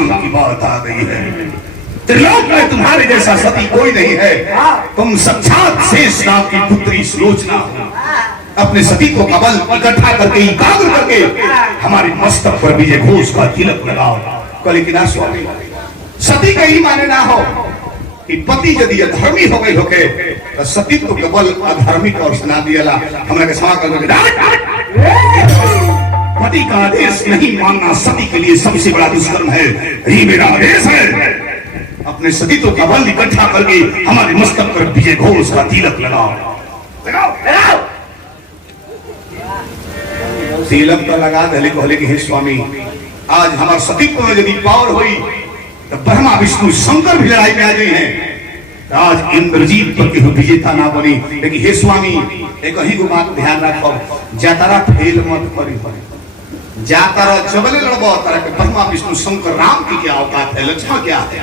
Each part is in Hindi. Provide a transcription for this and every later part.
शान की बात आ गई है। त्रिलोक में तुम्हारे जैसा सती कोई नहीं है। तुम साक्षात शेषनाग की पुत्री सुलोचना हो। अपने सती को कबल इकट्ठा करके एकाग्र करके हमारे मस्तक पर विजय घोष का तिलक लगाओ। कल की ना स्वामी सती का ही माने ना हो कि पति यदि अधर्मी हो गई होके तो सती तो केवल अधर्मिक और सुना दिया हमरा के क्षमा कर पति का आदेश नहीं मानना सती के लिए सबसे बड़ा दुष्कर्म है। यही मेरा आदेश है। अपने सती तो का बल इकट्ठा करके हमारे मस्तक पर विजय घोष का तिलक लगाओ। लगाओ लगाओ तिलक तो लगा दे। कहले कि हे स्वामी आज हमारे सतीत्व में यदि पावर हुई तो ब्रह्मा विष्णु शंकर भी लड़ाई में आ गए हैं। आज इंद्रजीत पर केहू विजेता ना बनी। लेकिन हे स्वामी एक ही को बात ध्यान रखो जातारा फेल मत करी। जातारा जबले लड़बो तारा के ब्रह्मा विष्णु शंकर राम की क्या औकात है, लक्ष्मण क्या है।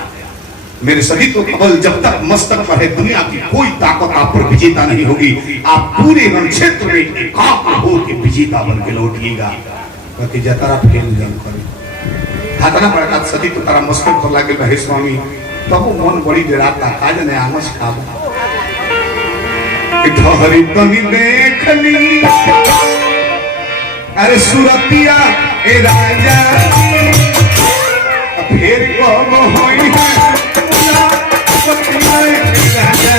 मेरे सभी तो केवल जब तक मस्तक पर है दुनिया की कोई ताकत आप पर विजेता नहीं होगी। आप पूरे रण क्षेत्र में एकाग्र होकर विजेता बन के लौटिएगा। बाकी जतारा फेल जन करे हाथना बड़ा सती तो तारा मस्तक पर लागे रहे स्वामी तब वो मन बड़ी डराता का जने आमस खाबो ठहरी तनी देखनी अरे सुरतिया ए राजा फिर कब होई है सुरतिया ए राजा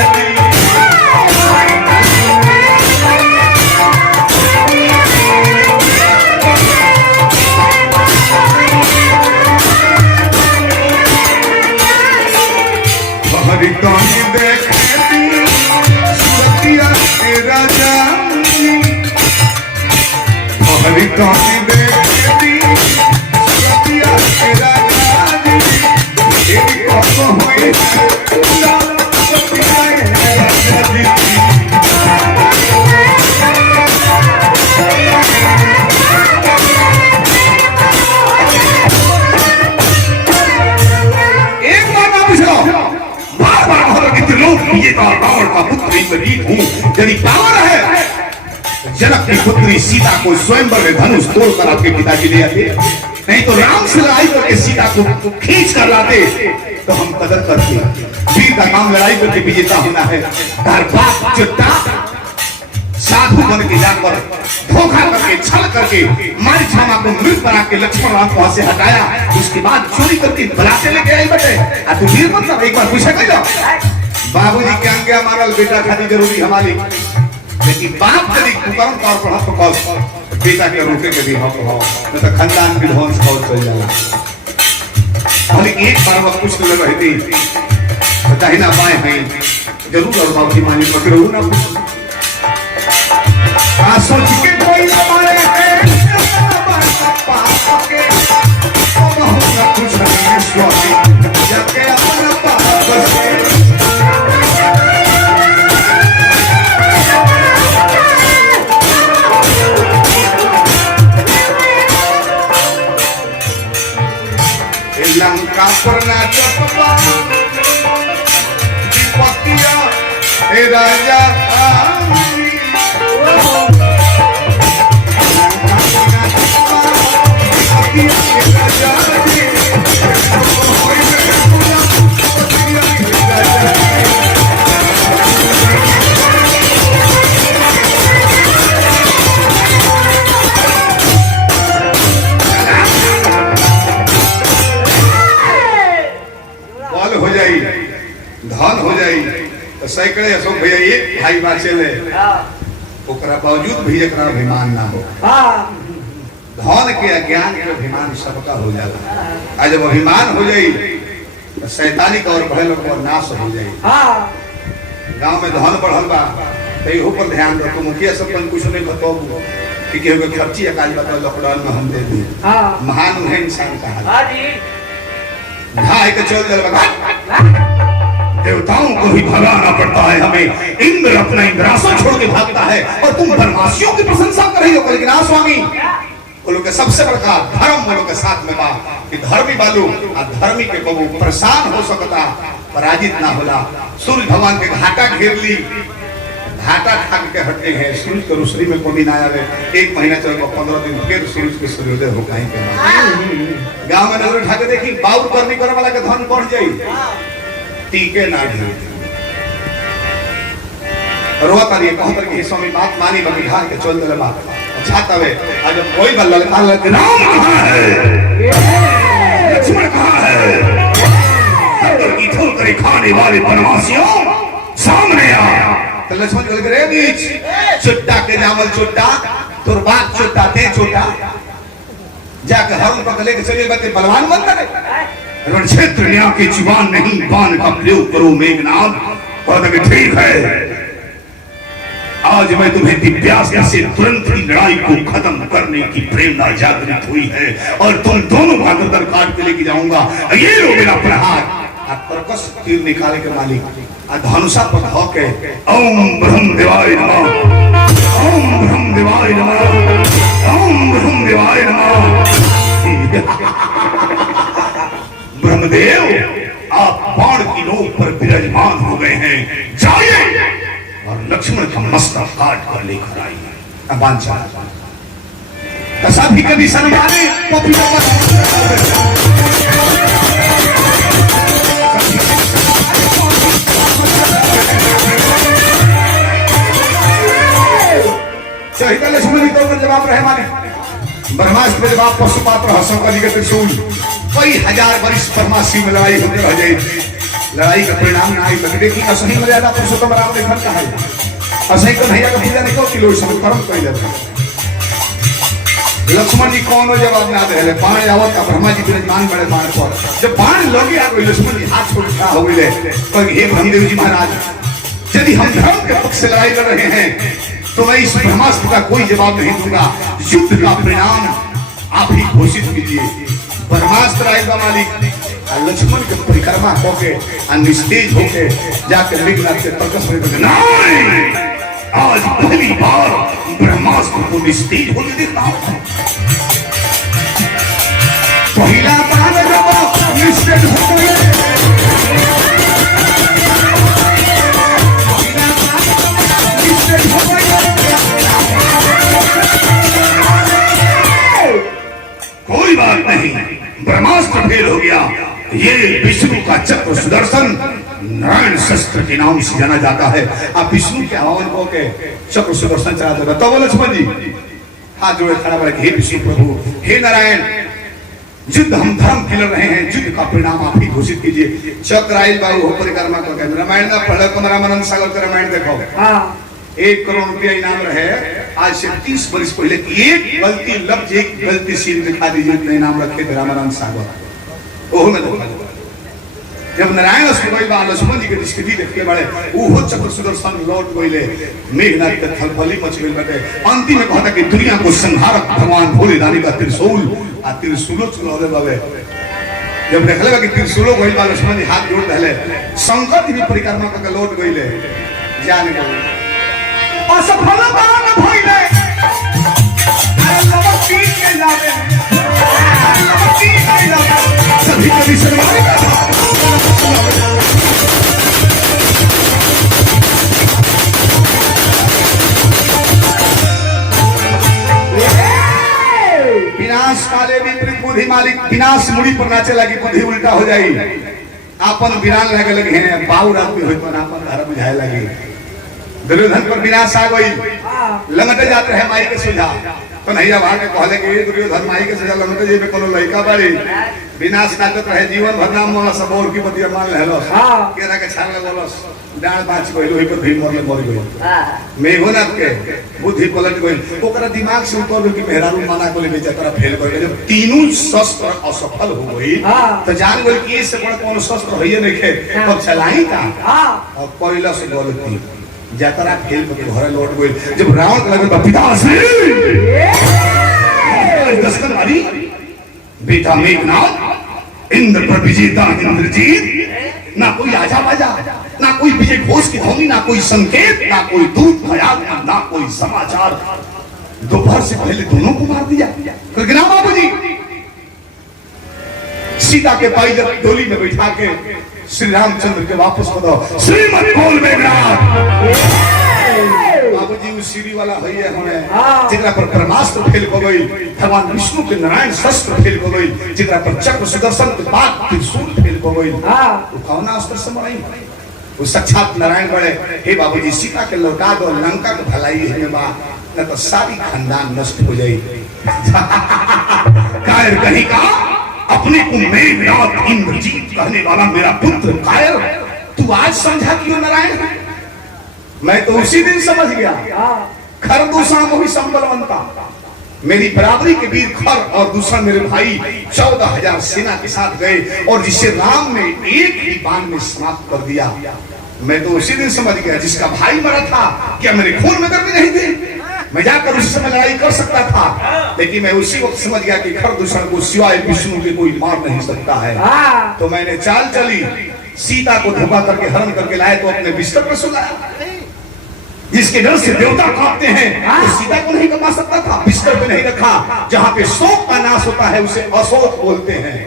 ठहरी तनी देखनी सुरतिया ए राजा हरी कहानी देखती सतिया तेरा राजी एक कौन हुई सतिया राजी एक बात आप पूछ लो बार-बार हो कि त्रिलोक विजेता रावण का पुत्र इंद्रजीत हूं। यदि पावर है जनक की पुत्री सीता को स्वयंवर में धनुष तोड़कर आपके पिताजी ले आते, नहीं तो राम से लड़ाई करके सीता को खींच कर लाते तो हम कदर करते। वीर का काम लड़ाई करके विजेता होना है। बाप चुट्टा साधु बन के जाकर धोखा करके छल करके मारी छामा को मृत बना के लक्ष्मण राम को वहां से हटाया। उसके बाद चोरी करके बलाते लेके आई बेटे तू वीर मतलब एक बार पूछा कह बाबूजी क्या क्या हमारा बेटा खाती जरूरी हमारी। लेकिन बाप यदि कुकर्म तौर पर हक पकड़ बेटा के रोके के भी हक हो न तो खानदान विध्वंस हो चल जाला। भले एक बार वह कुछ न रहती दाहिना बाएं हैं जरूर और बाबूजी मानी पकड़ो ना कुछ सोच के कोई हमारे कुछ नहीं स्वामी जाके अपना पास लंका पर नाचपा विपत्तिया हे राजा धन हो जाई तो सैकड़े अशोक भैया एक भाई बाचे ले ओकरा बावजूद भी एकरा अभिमान ना हो। धन के अज्ञान के अभिमान सबका हो जाला। आज जब अभिमान हो जाई तो शैतानी का और बढ़े लोग का नाश हो जाई। गांव में धन बढ़ल बा तो इहो पर ध्यान रखो। मुखिया सब कुछ नहीं बताओ कि केहू के खर्ची अकाल बता लॉकडाउन में हम दे दी महान है इंसान का हाल ढाई के चल जल देवताओं को भी भगाना पड़ता है हमें। इंद्र अपना इंद्रासन छोड़ के भागता है और तुम धर्माशियों की प्रशंसा कर रही हो। लेकिन स्वामी वो लोग के सबसे बड़का धर्म वो लोग के साथ में बा कि धर्मी बालू और धर्मी के बबू परेशान हो सकता पराजित ना होला। सूर्य भगवान के घाटा घेर ली घाटा खा के हटते हैं, सूरज की रोशनी में कमी ना आवे। 1 महीना चल 15 दिन फिर सूरज के सूर्योदय हो कहीं के गांव में नजर उठा के देखी बाउर करनी करे वाला के धन बढ़ जाई, टीके ना ढी रोता नहीं कहतर कि स्वामी बात मानी बाकी ढाल के चल दे बात अच्छा तवे। आज जब कोई बल्ला लगा ले राम कहां है, लक्ष्मण कहां है, अंदर की ठोल करे खाने वाले बनवासियों सामने आ। तो लक्ष्मण बोल के रे बीच चुट्टा के जामल चुट्टा तोर बात चुट्टा ते चुट्टा जाके हरुण पकड़ लेके चलिए बते बलवान बन करे रण क्षेत्र न्याय के जीवान नहीं बाण का प्रयोग करो मेघनाथ। और ठीक है आज मैं तुम्हें दिव्यास्त्र से तुरंत ही लड़ाई को खत्म करने की प्रेरणा जागृत हुई है और तुम दोनों का गर्दन काट के लेके जाऊंगा। ये लो मेरा प्रहार। कर्कश तीर निकाले के मालिक धनुषा पर धोके ओम ब्रह्म देवाय नमः, ओम ब्रह्म देवाय नमः, ओम ब्रह्म देवाय नमः। ब्रह्मदेव आप बाण की नोक पर विराजमान हो गए हैं, जाइए और लक्ष्मण का मस्तक काट कर लेकर आइए। बांचा कसा भी कभी सनमाने चाहिए लक्ष्मण जी तो जवाब रहे माने ब्रह्मास्त्र में जवाब पशुपात्र शंकर जी के त्रिशूल कई हजार वर्ष ब्रह्मास्त्र में लड़ाई होते रह जाए। लड़ाई का परिणाम ना आई लगे देखी असही मर्यादा पुरुषोत्तम राम देखन का है असही को भैया का पूजा नहीं को किलो सब कर्म कर देता। लक्ष्मण जी कोनो जवाब ना दे बाण आवत का ब्रह्मा जी विराजमान बड़े बाण पर जब बाण लगे आ कोई लक्ष्मण जी हाथ छोड़ खड़ा हो गए पर हे ब्रह्मदेव जी महाराज यदि हम धर्म के पक्ष से लड़ाई कर रहे हैं तो मैं इस ब्रह्मास्त्र का कोई जवाब नहीं दूंगा। युद्ध का परिणाम आप ही घोषित कीजिए। ब्रह्मास्त्र आएगा मालिक लक्ष्मण के परिक्रमा होके निस्तेज होके जाके मेघनाथ के तर्कस में आज पहली बार ब्रह्मास्त्र को निस्तेज होने देता हूं। पहला बार जब निस्तेज हो गए कोई बात नहीं, ब्रह्मास्त्र फेल हो गया। ये विष्णु का चक्र सुदर्शन नारायण शस्त्र के नाम से जाना जाता है। अब विष्णु के हवन को के चक्र सुदर्शन चला देगा। तो बोले लक्ष्मण जी हाथ जोड़े खड़ा कर हे विष्णु प्रभु हे नारायण युद्ध हम धर्म खेल रहे हैं, युद्ध का परिणाम आप ही घोषित कीजिए। चक्र आयल बाबू हो परिक्रमा करके रामायण ना पढ़े तो रामानंद सागर का रामायण देखो 1 करोड़ रुपया इनाम रहे। आज से 30 वर्ष पहले एक गलती लफ्ज एक गलती सीन दिखा दीजिए इतना इनाम रखे थे रामानंद सागर ओह में देखा जब नारायण लक्ष्मण जी के स्थिति देखते बड़े वो चक्र सुदर्शन लौट गए मेघनाथ के थलफली मच गई बटे अंतिम में कहता कि दुनिया को संहारक भगवान भोले दानी का त्रिशूल आ त्रिशूलो चुनौले बाबे जब देखले कि त्रिशूलो गइल बा लक्ष्मण जी हाथ जोड़ दले शंकर जी भी परिक्रमा करके लौट गइले जान गए असफल बाण भइले अरे लवती के जावे लवती के जावे सभी कभी शर्माने का विनाश काले विपरीत बुद्धि मालिक विनाश मुड़ी पर नाचे लगी बुद्धि उल्टा हो जाई आपन विरान लगे हैं बाउर आदमी होई पर आपन घर बुझाए लगी दुर्योधन पर विनाश आ गई लंगटे जाते हैं माई के सुझा तो नहीं अब आके कहले कि दुर्योधन माई के सुझा लंगटे जे में कोनो लइका बाड़ी विनाश नाचत रहे जीवन भर नाम मोला सब और की बतिया मान लेलो केरा के छाल लगलस डाल बाच गइल ओहि पर भीम मर गइल मेघनाथ के बुद्धि पलट गइल ओकरा दिमाग से उतर कि मेहरारू माना को ले बेचारा फेल गइल जब तीनों शस्त्र असफल हो गई तो जान गइल कि इससे बड़ा कोनो शस्त्र होइए नहीं खे तब चलाई का और पहला से गलती जातरा खेल में घर लौट गए जब रावण के लगे पिताश्री दस्तन मारी बेटा मेघनाथ इंद्र पर विजेता इंद्रजीत ना कोई आजा बाजा ना कोई विजय घोष की ध्वनि ना कोई संकेत ना कोई दूत भयाग ना कोई समाचार दोपहर से पहले दोनों को मार दिया ना बाबूजी सीता के पाई जब डोली में बैठा के श्री रामचंद्र के वापस बताओ श्रीमद बोल मेघनाथ बाबूजी उस सीढ़ी वाला है हमें जिकरा पर ब्रह्मास्त्र फेल हो गई, भगवान विष्णु के नारायण शस्त्र फेल हो गई, जिकरा पर चक्र सुदर्शन के बाद त्रिशूल फेल हो गई, वो कौन अस्त्र से मरई? वो साक्षात नारायण बड़े। हे बाबूजी सीता के लौटा दो, लंका के भलाई है बा, न तो सारी खानदान नष्ट हो जाए। कायर कहीं का अपने को मेरी विराट इंद्रजीत कहने वाला मेरा पुत्र कायर, तू आज समझा क्यों नारायण है? मैं तो उसी दिन समझ गया। खर दूसरा मोहि संबलवंता, मेरी बराबरी के वीर खर और दूसरा मेरे भाई 14,000 सेना के साथ गए और जिसे राम ने एक ही बाण में समाप्त कर दिया। मैं तो उसी दिन समझ गया जिसका भाई मरा था, क्या मेरे खून में दर्द नहीं थे? मैं जाकर उस समय लड़ाई कर सकता था, लेकिन मैं उसी वक्त समझ गया कि खर दूसरा को सिवाय विष्णु के कोई मार नहीं सकता है। तो मैंने चाल चली, सीता को धोखा करके हरण करके लाए तो अपने बिस्तर पर सुलाया। जिसके डर से देवता कांपते हैं तो सीता को नहीं कमा सकता था, बिस्तर पे नहीं रखा। जहां पे शोक का नाश होता है उसे अशोक बोलते हैं,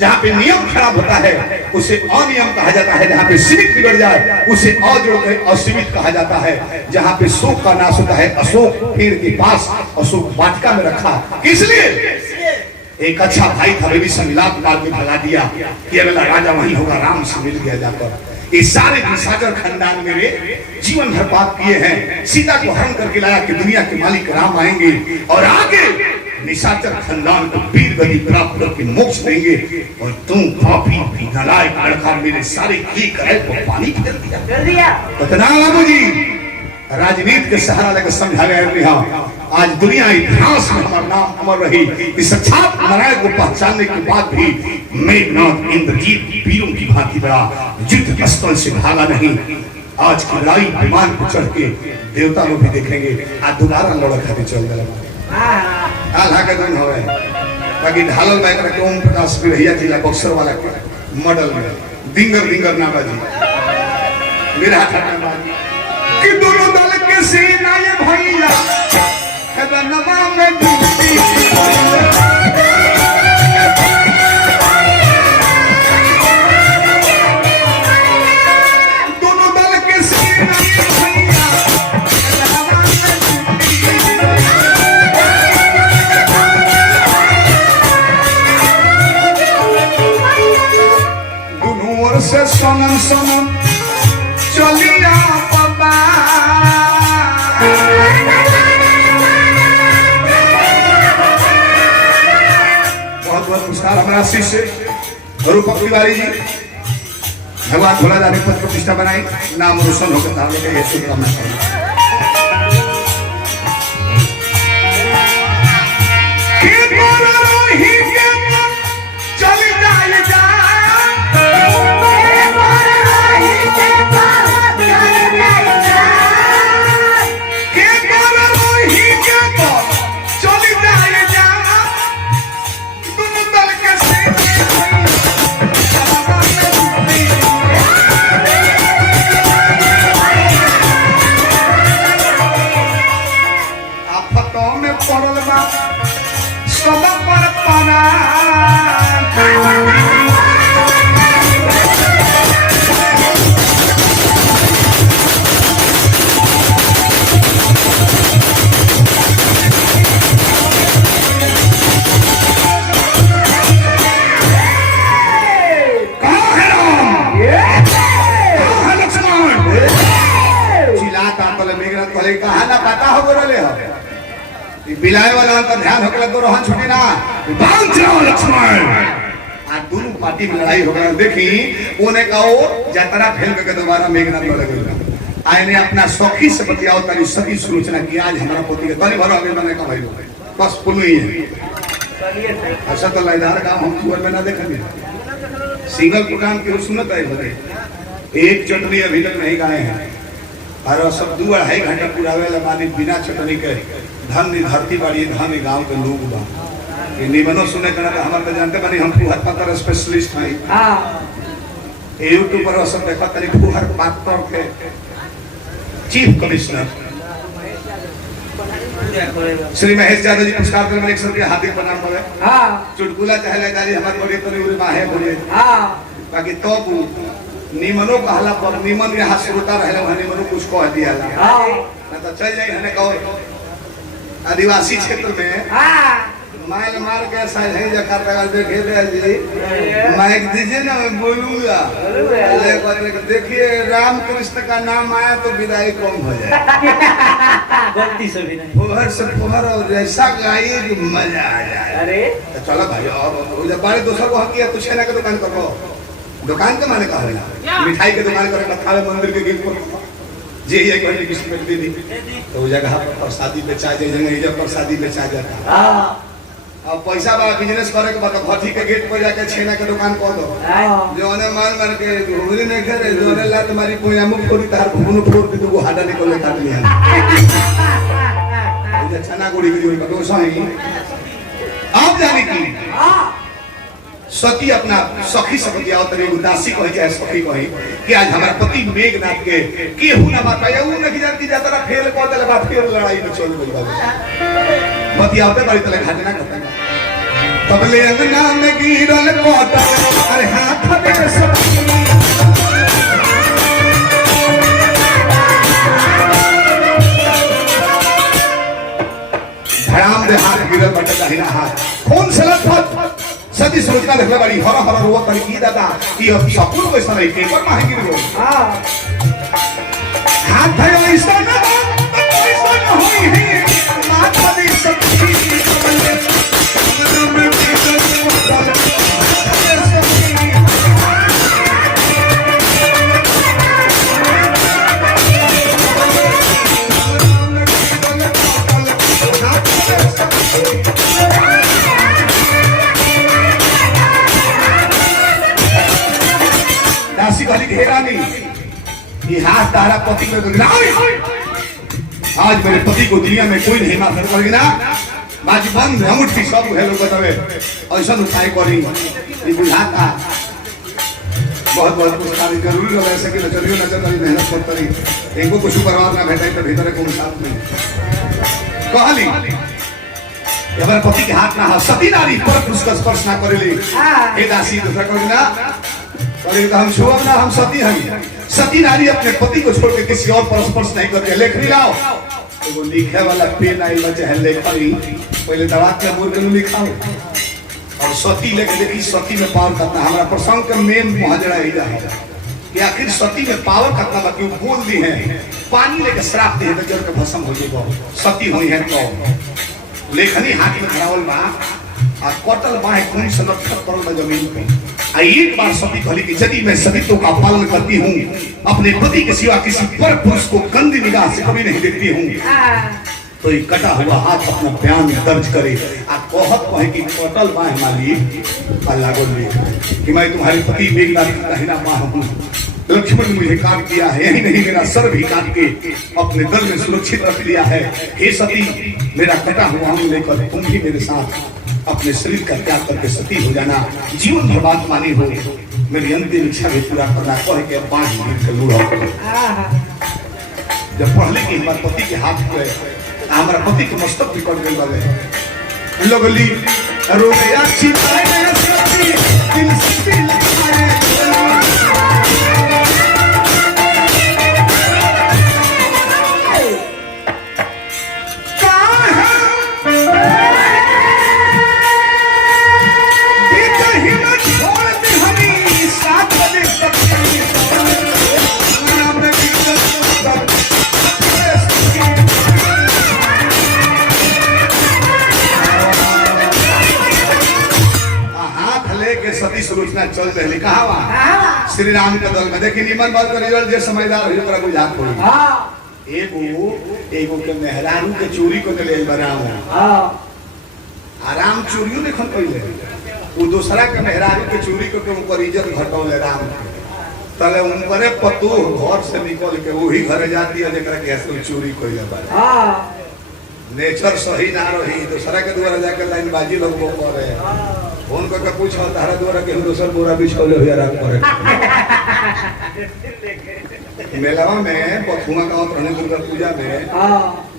जहां पे नियम खराब होता है उसे अनियम कहा जाता है, जहां पे सीमित बिगड़ जाए उसे असीमित कहा जाता है, जहां पे शोक का नाश होता है अशोक पेड़ के पास अशोक वाटिका में रखा। किस लिए? एक अच्छा भाई था, वे भी संमिलाप डाल के भगा दिया कि अगला राजा वही होगा, राम से मिल गया जाकर। ये सारे निशाचर खानदान मेरे जीवन भर पाप किए हैं। सीता को हरण करके लाया कि दुनिया के मालिक राम आएंगे और आगे निशाचर खानदान को वीर गति प्राप्त करके मोक्ष देंगे, और तुम पापी नालायक लड़का मेरे सारे किए करे को पानी कर दिया। बतना बाबूजी राजनीति के सहारा लेकर समझा गया। आज दुनिया इतिहास में हमारा नाम अमर रही। इस साक्षात नारायण को पहचानने के बाद भी मेघनाथ इंद्रजीत वीरों की भांति बड़ा युद्ध स्थल से भागा नहीं। आज की लड़ाई विमान पर चढ़ के देवता लोग भी देखेंगे। आज दोबारा लड़क खाते चल गए के दिन हो रहे बाकी ढालल बैठ ओम प्रकाश बिरहिया जिला बक्सर वाला के मॉडल में दिंगर नामा जी मेरा कि दोनों दल के सेना ये भैया कदनमा में डूबी, दोनों दल के सेना ये भैया कदनमा में डूबी, दोनों ओर से सनम सनम चलिया बाबा। बहुत बहुत पुरस्कार हमारा शिष्य रूपक तिवारी जी, भगवान भोला दानी पद प्रतिष्ठा बनाई, नाम रोशन होकर धारने के लिए शुभकामना करूँ। बिलाए वाला का ध्यान होकर तो रोहन छुटी ना बांध जाओ लक्ष्मण। आज दोनों पार्टी में लड़ाई हो गई। देखी उन्हें कहो जतरा फेल के दोबारा मेघनाथ लड़ गई। आए ने अपना सौखी से बतियाओ तारी सभी सूचना की आज हमारा पोती के तनी भरो अभी मैंने कहा भाई बस पुल ही है। अच्छा तो लाइदार काम हम टूर में ना देखेंगे। सिंगल प्रोग्राम की सुनत है भले एक चटनी अभी तक नहीं गाए हैं और सब 2-2.5 घंटा पूरा मानी बिना चटनी के धन धरती बाड़ी धन गांव के लोग बा निमनो सुने कना तो हमारे जानते बानी हम फुहर पत्थर स्पेशलिस्ट हैं। यूट्यूब पर सब देखा तरी फुहर पत्थर के चीफ कमिश्नर श्री महेश यादव जी पुरस्कार दिल में 100 रुपया हार्दिक प्रणाम बोले। चुटकुला चाहे दादी हमारे बोले तो नहीं माहे बोले बाकी तो निमनो कहला पर निमन के हाथ श्रोता रहले वहां निमनो कुछ कह दिया ना तो चल जाई हने कहो आदिवासी क्षेत्र में माइल मार के सही जगह लगा देखे ले जी माइक दीजिए ना मैं बोलूंगा देखिए रामकृष्ण का नाम आया तो विदाई कम हो जाए गलती से भी नहीं फुहर से फुहर और ऐसा गाइए कि मजा आ जाए अरे तो चलो भाई अब जब बड़े दोसर को हक किया तो छेना के दुकान करो दुकान के माने कहा मिठाई के दुकान करे खावे मंदिर के गेट पर जे ये कहने की किस्मत दे दी तो उस जगह पर प्रसादी बेचा जाए जगह जब प्रसादी बेचा जाता अब पैसा बा बिजनेस करे के बाद भट्टी के गेट पर जाके छेना के दुकान कह दो जोने माल मार के घुरी नहीं करे जोने ला तुम्हारी कोया मुख फोड़ी तार भुनु फोड़ के दो हाडा निकल काट लिया ये छना गुड़ी की जोड़ी का दोष है आप जाने की सती अपना सखी सब दिया उतरे उदासी कहि जाए सखी कहि कि आज हमारा पति मेघनाथ के केहू ना बताया उ नहीं जान की जातरा फेल क देले बा फेर लड़ाई में चल गई बाबू पति आते बड़ी तले घटना करता तबले अंगना में गिरल कोटा अरे हाथ में सखी भयाम दे हाथ गिरल बटे दाहिना हाथ कौन से लत सती सोचना देखला बड़ी हरा हरा रोवा करी की दादा ये अब सकुल वैसा नहीं पेपर में गिर गयो हाथ है ऐसा ना ऐसा ना होई है माथा दे सखी कमले मन में भीतर दासी वाली घेरा नहीं ये हाथ तारा पति में तो आज मेरे पति को दुनिया में कोई नहीं माफ करेगा ना बाज बंद हमुट की सब है लोग बतावे ऐसा उपाय करी ये बुझाता बहुत बहुत कुछ कार्य जरूरी है ऐसे कि नजरियो नजर वाली मेहनत करता रही इनको कुछ परवार ना भेटाई तो भीतर को साथ में कहली हमारे पति के हाथ ना सती नारी पर पुष्कर स्पर्श ना करेली हे दासी दूसरा करी ना और हम छुआ ना हम सती हैं सती नारी अपने पति को छोड़ के किसी और पर स्पर्श नहीं करती लेखनी लाओ तो वो लिखे वाला पेन आई बचे है लेखनी पहले दवा के बोल के लिखाओ और सती लेके देखी सती में पावर करता हमारा प्रसंग के मेन मुहाजरा ही रहा कि आखिर सती में पावर करता बाकी वो बोल दी है पानी लेके श्राप दी है तो जल के भस्म हो जाएगा सती हुई है तो लेखनी हाथ में खरावल बा और कटल बाहे खून से लटक पड़ल जमीन पे एक बार सती कहली कि यदि मैं सतीत्व का पालन करती हूँ अपने पति के सिवा किसी पर पुरुष को गंदी निगाह से कभी नहीं देखती हूँ तो ये कटा हुआ हाथ अपना बयान दर्ज करे आप कहत कहे कि कटल बाह मालिक अल्लाह बोले कि मैं तुम्हारे पति मेघनाथ का दाहिना बाह हूँ लक्ष्मण मुझे काट दिया है यही नहीं मेरा सर भी काट के अपने दल में सुरक्षित रख लिया है हे सती मेरा कटा हुआ हूँ लेकर तुम भी मेरे साथ अपने शरीर का त्याग करके सती हो जाना जीवन भर बात मानी हो मेरी अंतिम इच्छा भी पूरा करना कह के बांध जब पढ़ले कि हमारे पति के हाथ पे हमारा पति के मस्तक भी कट गई बाबे लगली रोया छिपाए सती दिल से लगाए सती सुलोचना चल रही कहा वहां श्री राम के दल में देखी निमन बात कर रिजल्ट जे समझदार हो ओकरा बुझात पड़ी एगो के मेहरारू के चोरी को ले बराम आराम चोरियो देखन पहिले वो दूसरा के मेहरारू के चोरी को ऊपर इज्जत घटौले राम तले उनकरे पतू घर से निकल के वही घर जाती है जेकरा के ऐसे चोरी कइले बा नेचर सही ना रही दूसरा के द्वारा जाके लाइन बाजी लोग वो करे उनको के पूछो तारा द्वारा के दूसर बोरा बिछौले हो आराम करे मेलावा में पथुआ गांव रहने दुर्गा पूजा में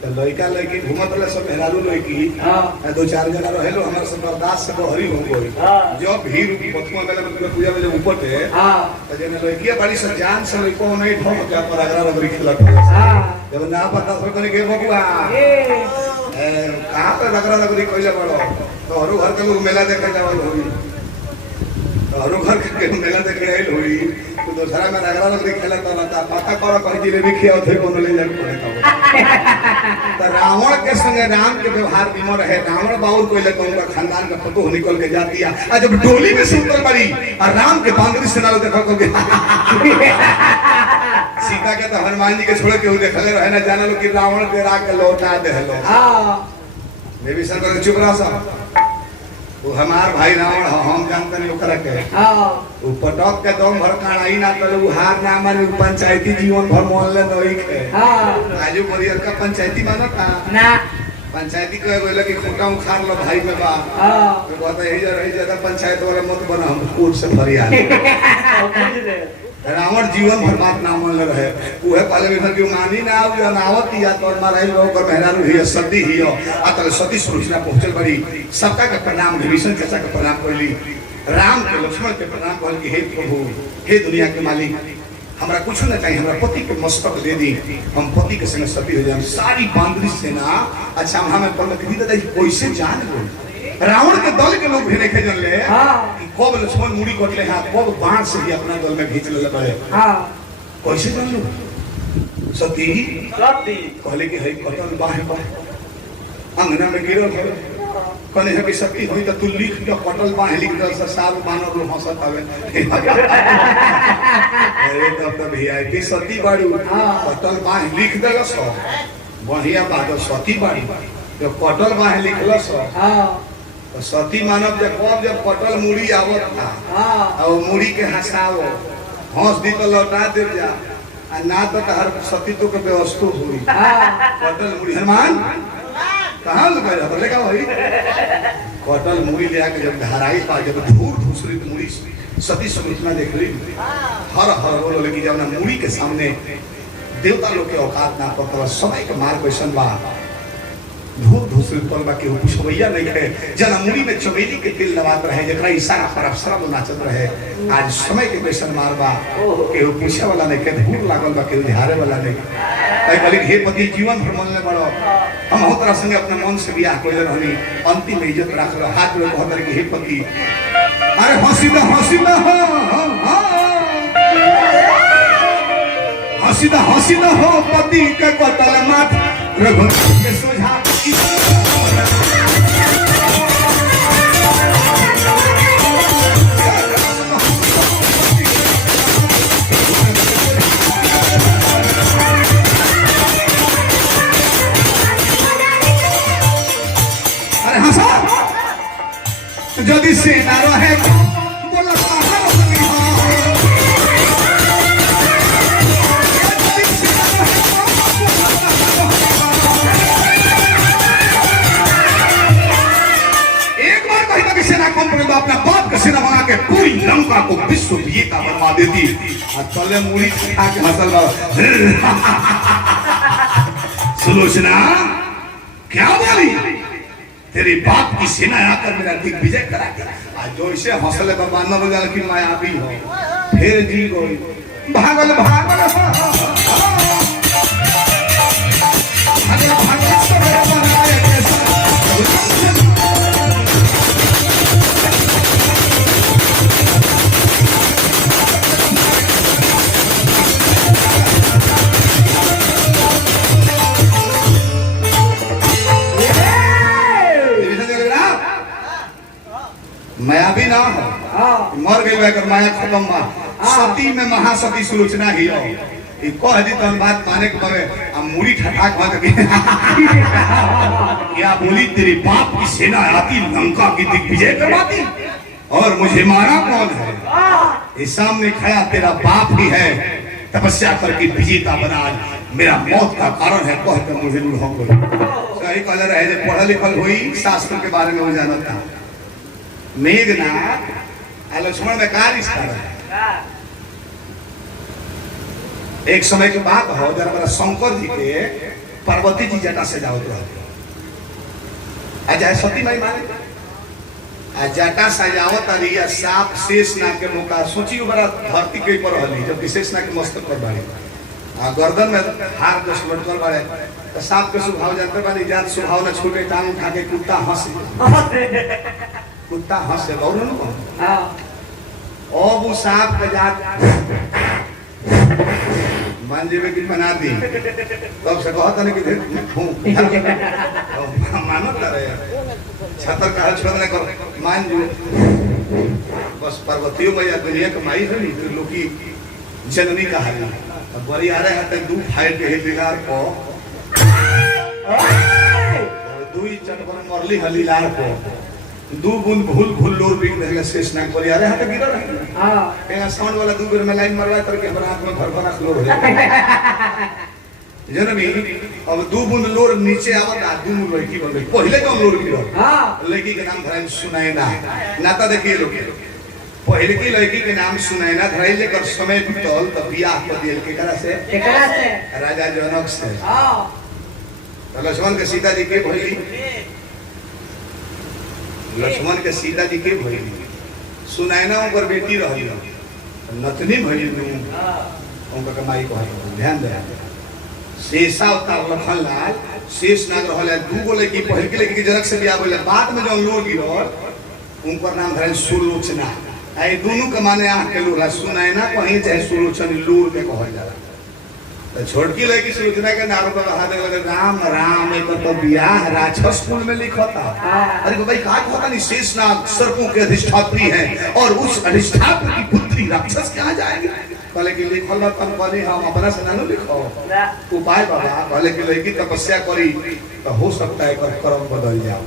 तो लड़का लड़की घूमत रहे सब मेहरारू लड़की हाँ। दो चार जना रहे लो हमारे सब बर्दाश्त से बहरी हो गई हाँ। जब भीड़ बचपन में पूजा में जब ऊपर थे हाँ। तो जब लड़कियां बड़ी से जान से लड़को नहीं ढोक जा पर अगला रगड़ी खेलत हाँ। जब ना पता तो करे के बबुआ कहां पे रगड़ा रगड़ी कइले बड़ो तो हरो घर के लोग मेला देखे जावल होई तो हरो घर के मेला देखे आइल होई तो दूसरा में रगड़ा रगड़ी खेलत ना पता कर कहि जिलेबी खियाओ थे कोनो ले जाके पड़े तो रावण के संगे राम के व्यवहार विमो रहे रावण बाउर कोइले तो उनका खानदान का फोटो निकल के जाती है और जब डोली में सुतल बड़ी और राम के बांदरी सेना लो देखो के सीता के तो हनुमान जी के छोड़ के देखले रहे ना जाने लो कि रावण के राग के लौटा देहलो हाँ। विभीषण को चुप रहा सा वो हमार भाई रावण हम जानते नहीं ओकरा के हाँ। वो पटक के दम भर काणाई ना तो वो हार ना माने पंचायती जीवन भर मोहन ले नई के हाँ। आजू परियर का पंचायती मानता ना पंचायती को बोले कि खूंटा उखाड़ लो भाई में बा हाँ। तो कहता है ये ज्यादा पंचायत वाला मत बना हम कोर्ट से फरियाद रावण जीवन भर बात ना मान रहे उहे पहले भी कि मानी ना आउ अनावत या तो मारे लोग कर मेहरारू ही सती ही अतल सती सूचना पहुंचल बड़ी सबका के प्रणाम विभीषण के सबका प्रणाम करली राम के लक्ष्मण के प्रणाम कहल कि हे प्रभु हे दुनिया के मालिक हमरा कुछ ना चाहिए हमरा पति के मस्तक दे दी हम पति के संग सती हो जाए सारी बांदरी सेना अच्छा हमें पर कभी दादा कैसे जान लो रावण के दल के लोग भी नहीं जन ले कि कब लक्ष्मण मुड़ी कटले हां कब बाण से भी अपना दल में खींच ले बड़े हाँ। कैसे जान लो सती कहले कि है कटल बाहे बाहे अंगना में गिरल है कने है कि सती होई त तू लिख के कटल बाहे लिख दल से साल मानव लो हंसत हवे अरे तब तो वीआईपी सती बाड़ू कटल बाहे लिख देला सो बढ़िया बात सती बाड़ी जब कटल बाहे लिखला सो तो सती मानव जब कटल मुड़ी आवत था और मुड़ी के हंसाओ हंस दी तो लौटा दे जा ना तो हर सतीत्व के व्यवस्था हुई कटल मुड़ी हनुमान कहाँ लगा लेगा भाई कटल मुड़ी ले आके जब धाराई पा जब धूर धूसरी मुड़ी सती संरचना देख रही हर हर बोलो लेकिन जब ना मुड़ी के सामने देवता लोग के औकात ना पड़ता समय के मार क्वेश्चन बा धूप धूसरी तल बा के पुष्पैया नहीं है जना मुड़ी में चमेली के तिल नवात रहे जकरा इशारा पर अप्सरा लो नाचत रहे आज समय के क्वेश्चन मार बा के पूछे वाला नहीं के धूर लागल बा के ध्यारे वाला नहीं कई कहली हे पति जीवन भर मन ले बड़ो हम हो तरह संगे अपने मन से बियाह कइले रहनी अंतिम इज्जत राख लो हाथ में कहत कि हे पति अरे हंसीदा हंसीदा हो पति के कटल माथ रघुनाथ के सोझा अरे हंसा यदि सेना रहे बोला अपना बाप का सेना बना के पूरी लंका को विश्व विजेता बनवा देती और तले मूड़ी खा के हंसल सुलोचना क्या बोली तेरे बाप की सेना आकर मेरा दिग्विजय करा के आज जो इसे हौसले पर बांधना बोला कि मैं आबी हो फिर जी गई भागल माया भी ना हो मर गई कर माया खत्म बा सती में महासती सुलोचना ही हो ई कह दी तो बात माने के बवे अब मुड़ी ठठाक हो के क्या बोली तेरे बाप की सेना आती लंका की दिग्विजय करवाती और मुझे मारा कौन है इस सामने खड़ा तेरा बाप ही है तपस्या करके विजेता बना मेरा मौत का कारण है कह कर मुझे लूढ़ो को सही कह रहे हैं पढ़ा लिखल हुई शास्त्र के बारे में वो जाना था मेघनाथ लक्ष्मण में क्या रिश्ता है एक समय की बात हो जरा मेरा शंकर जी के पार्वती जी जटा से जाओ तो आज सती माई मारे जटा सजावत अली साप शेष ना के मौका सोची बड़ा धरती के पर हली जब शेष ना के मस्तक पर बाड़ी गर्दन में हार दस लटकल बाड़े तो सांप के स्वभाव जानते बानी जात स्वभाव न छूटे टांग उठा के कुत्ता हंसे और न हां अब वो सांप के जात मान जेबे की बना दी तब से कहत नहीं कि मानो करे छतर का छोड़ने कर मान जो बस पार्वती मैया दुनिया के माई है नी लोकी जननी कहा अब बड़ी आ रहे हैं दू फाइट के दिलार को दुई चटकर मरली हलीलार को दू बूंद भूल भूल लोर बिक देले शेष नाग बड़ी आ रहे हैं गिर रहे हां एगा साउंड वाला दू बेर में लाइन मरवा करके हमरा आंख में भर भर लोर हो जाए जननी अब दू बूंद लोर नीचे आवत आ दू लड़की बन गई पहले कौन लोर गिरो हां लड़की के नाम धराई सुनाई ना नाता देखिए लोग पहले की लड़की के नाम सुनाई ना धराई लेकर समय बीतल तब बियाह कर दिए केकरा से राजा जनक से हां तो लक्ष्मण के सीता जी के भइली लक्ष्मण के सीता जी के भइली सुनाइना उनकर बेटी रही नतनी भइली उनका कमाई को ध्यान दे शेषा अवतार लखन लाल शेष नाग रहल दू गो लड़की पहले के लड़की के जनक से बियाह भइल बाद में जो लोग गिरल उनकर नाम धराई सुलोचना आई दोनों के माने आंख के लोला सुनाइना कहीं चाहे सुलोचन लूर के कहल जाला तो छोटकी लड़की सुलोचना के नाम पर बहा दे लगे राम राम एक तो बियाह राक्षस कुल में लिखा था अरे भाई कहा होता नहीं शेष नाग सर्पों के अधिष्ठात्री हैं और उस अधिष्ठात्री की पुत्री राक्षस कहाँ जाएगी कहले कि लिखल बा तम कहली हम अपना से ना लिखो उपाय बाबा कहले कि लड़की तपस्या करी तो हो सकता है कर कर्म बदल जाओ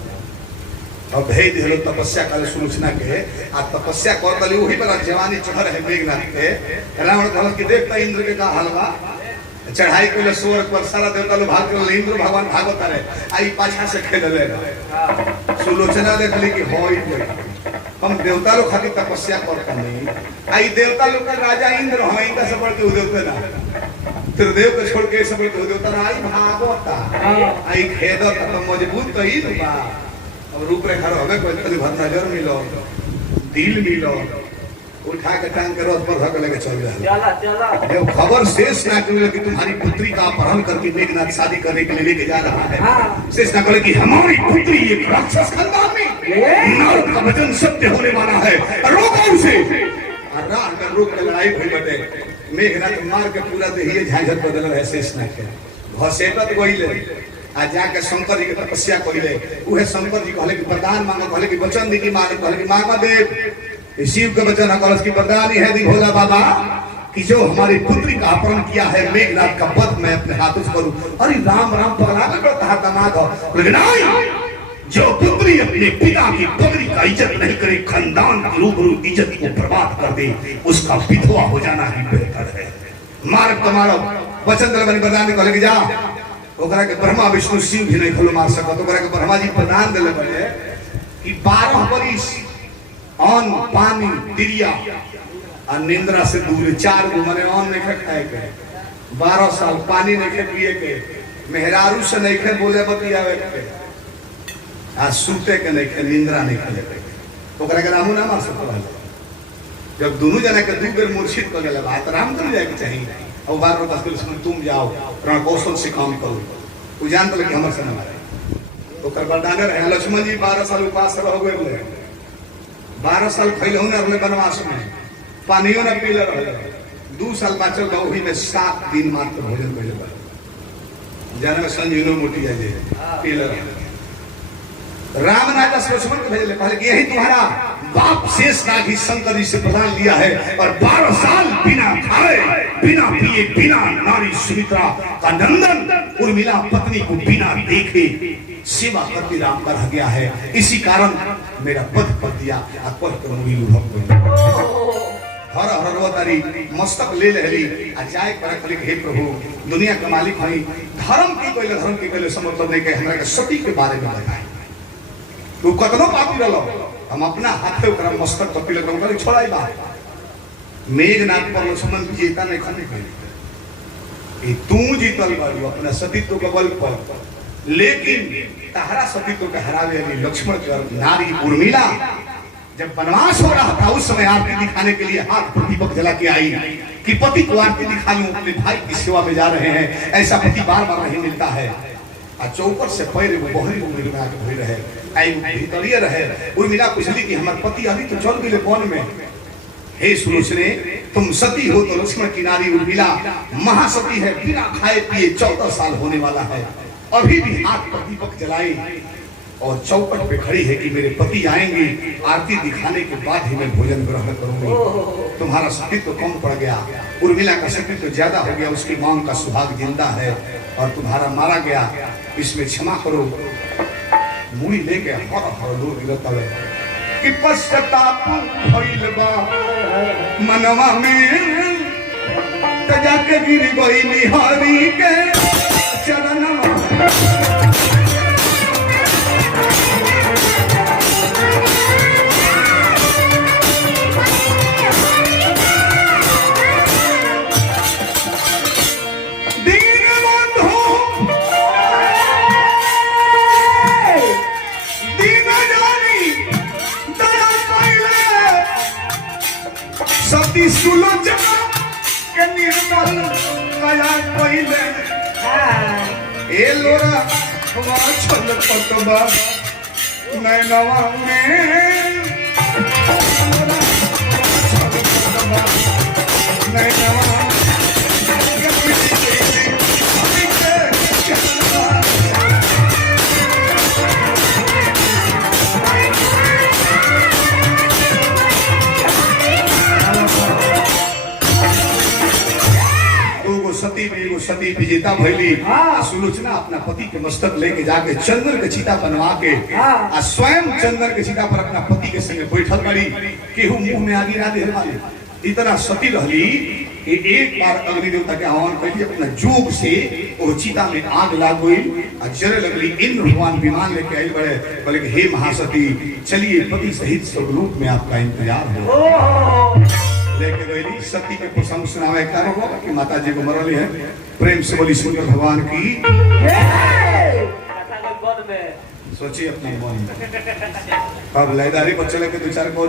अब भेज दिलो तपस्या करे सुलोचना के आ तपस्या कर दली वही पर जवानी चढ़ है मेघनाथ के रावण कहल कि देखता इंद्र के का हलवा चढ़ाई के स्वर्ग पर सारा देवता लोग भाग कर इंद्र भगवान भागवत रहे आई पाछा से खेल ले सुलोचना देखली कि होई हम देवता लोग खातिर तपस्या करता नहीं आई देवता लोग का राजा इंद्र है इनका से बढ़ के देवता ना त्रिदेव को छोड़ के सब देवता ना आई भागवता आई खेदत तो मजबूत तो ही बा अब रूपरेखा हमें कोई भर नजर मिलो दिल मिलो उठा के टांग के रथ पर धक लेके चल जा जब खबर शेष नाग मिले कि तुम्हारी पुत्री का अपहरण करके मेघनाथ शादी करने के लिए लेके जा रहा है शेष नाग बोले कि हमारी पुत्री ये राक्षस खानदान में नारद का वचन सत्य होने वाला है रोको उसे राह कर रोक के लड़ाई हुई बटे मेघनाथ मार के पूरा देहिए झांझट बदल रहे शेष नाग के घसेटत गइले आ जाके शंकर जी के तपस्या कइले उहे शंकर जी कहले कि वरदान मांगो कहले कि वचन दी की मांगो कहले कि मांगा देव शिव के वचन कहले कि वरदान ही है दी भोला बाबा कि जो हमारी पुत्री का अपहरण किया है मेघनाथ का वध मैं अपने हाथों से करूं अरे राम राम पगला के बढ़ता दामाद हो लेकिन नहीं जो पुत्री अपने पिता की पगड़ी का इज्जत नहीं करे खानदान की रूबरू इज्जत को बर्बाद कर दे उसका विधवा हो जाना ही बेहतर है मार तुम्हारा वचन दिल बनी वरदान कहले कि जा ओकरा के ब्रह्मा विष्णु शिव भी नहीं खलो मार सकत ओकरा के ब्रह्मा जी प्रदान देले बने कि 12 बरिस अन्न पानी दिरिया और निंद्रा से दूर 4 गो माने अन्न नहीं खाए के 12 साल पानी नहीं पिए के मेहरारू से नहीं बोले बतियावे के आ सूते के नहीं निंद्रा नहीं खेले के ओकरा के रामू ना मार सकत जब दोनों जना के दू बेर मूर्छित कर गेला बात राम कर जाए के चाहिए और बार बार बस तुम जाओ रण कौशल से काम करो वो जानते लगे हमर से न मारे तो कर वरदान रहे लक्ष्मण जी 12 साल उपास रह गए 12 साल खइलौ न रहले वनवास में पानियो न पीले रहले 2 साल बाचल बा ओही में 7 दिन मात्र भोजन कइले बा जाने में संजीवनो मोटी है जे पीले रहले राम नाथ लक्ष्मण को भेजले कहले कि यही तुम्हारा बाप शेष नाग ही शंकर जी से प्रदान लिया है और 12 साल बिना खाए बिना पिए बिना नारी सुमित्रा का नंदन उर्मिला पत्नी को बिना देखे सेवा करते राम का रह गया है इसी कारण मेरा वध कर दिया अकबर को मुड़ी उभव हर हर रोतारी मस्तक ले लेली आ जाय पर कहले हे प्रभु दुनिया का मालिक हई धर्म की कोई समझ नहीं के हमरा के सती के बारे में बताए तू कतनो पापी रहलो हम अपना हाथे ओकरा मस्तक कपी लगम कहली छोड़ाई बा मेघनाथ पर लक्ष्मण जीता नहीं खने कि तू जीतल बारू अपना सतीत्व के बल पर, लेकिन तहरा सतीत्व के हरावे वाली लक्ष्मण कर नारी उर्मिला जब वनवास हो रहा था उस समय आरती दिखाने के लिए हाथ पर दीपक जला के आई कि पति को आरती दिखा लूं, अपने भाई की सेवा में जा रहे हैं। ऐसा पति बार बार नहीं मिलता है। चौपर से पैर वो बहरी उर्मिला के भई रहे, आई भीतरिए रहे। उर्मिला पूछली कि हमारे पति अभी तो चल गए वन में। हे सुलोचने, तुम सती हो तो लक्ष्मण की नारी उर्मिला महासती है, बिना खाए पिए 14 साल होने वाला है, अभी भी हाथ पर दीपक जलाई और चौपट पे खड़ी है कि मेरे पति आएंगे, आरती दिखाने के बाद ही मैं भोजन ग्रहण करूंगी। तुम्हारा सतीत्व कम पड़ गया, उर्मिला का सतीत्व ज्यादा हो गया, उसकी मांग का सुहाग जिंदा है और तुम्हारा मारा गया, इसमें क्षमा करो। मुड़ी लेके हर हर लोग गिरता है कि पश्चाताप भइल बा मनवा में, तजा के गिर गई निहारी के चरणवा। सती सुलोचना के निर्मल कया पहिले ए लोरा हवा छल पतबा नैनवा में, लोरा छल पतबा नैनवा सती विजेता भैली। सुलोचना अपना पति के मस्तक लेके जाके चंदन के चिता बनवा के स्वयं चंदन के चिता पर अपना पति के संग बैठल बड़ी, केहू मुंह में आगी ना दे वाले। इतना सती रहली कि एक बार अग्नि देवता के आह्वान करके अपना जोग से वो चिता में आग लाग गई और जरे लगली। इंद्र भगवान विमान लेके आई बड़े, बोले कि हे महासती चलिए पति सहित स्वरूप में आपका इंतजार हो। लेके गई सती के प्रसंग सुनावे क्या होगा कि माता जी को मरली है। प्रेम से बोली शंकर भगवान की। सोचिए अपने मन में अब लयदारी पर चले के 2-4 को